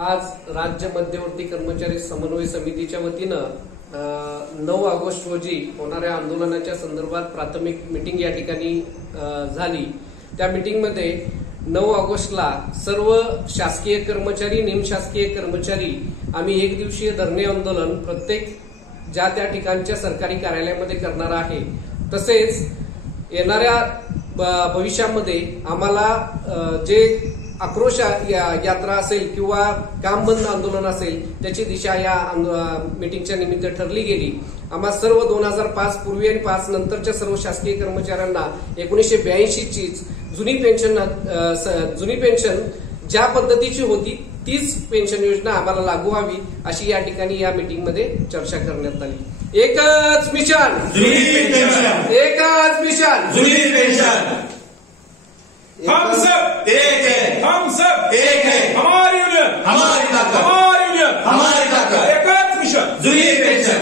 आज राज्य मध्यवर्ती कर्मचारी समन्वय समितीच्या वतीनं 9 ऑगस्ट रोजी होणाऱ्या आंदोलनाच्या संदर्भात प्राथमिक मीटिंग या ठिकाणी झाली। त्या मीटिंगमध्ये 9 ऑगस्टला सर्व शासकीय कर्मचारी, निमशासकीय कर्मचारी आम्ही एक दिवसीय धरणे आंदोलन प्रत्येक ज्या त्या ठिकाणच्या सरकारी कार्यालयामध्ये करणार आहे। तसेच येणाऱ्या भविष्यामध्ये आम्हाला जे आक्रोश यात्रा असेल किंवा काम बंद आंदोलन असेल त्याची दिशा या मीटिंगच्या निमित्त ठरली गेली। आम्हा सर्व 2005 पूर्वी आणि 5 नंतरच्या सर्व शासकीय कर्मचाऱ्यांना 1982 ची जुनी पेन्शन ज्या पद्धतीची होती तीच पेन्शन योजना आम्हाला लागू व्हावी अशी या ठिकाणी या मीटिंग मध्ये चर्चा करण्यात आली। एकच मिशन, एकच मिशन, हम सब एक है, हम सब एक है, हमारी यूनियन, हमारी ताकत, हमारी यूनियन, हमारी ताकत, एकच मिशन, जुनी पेन्शन।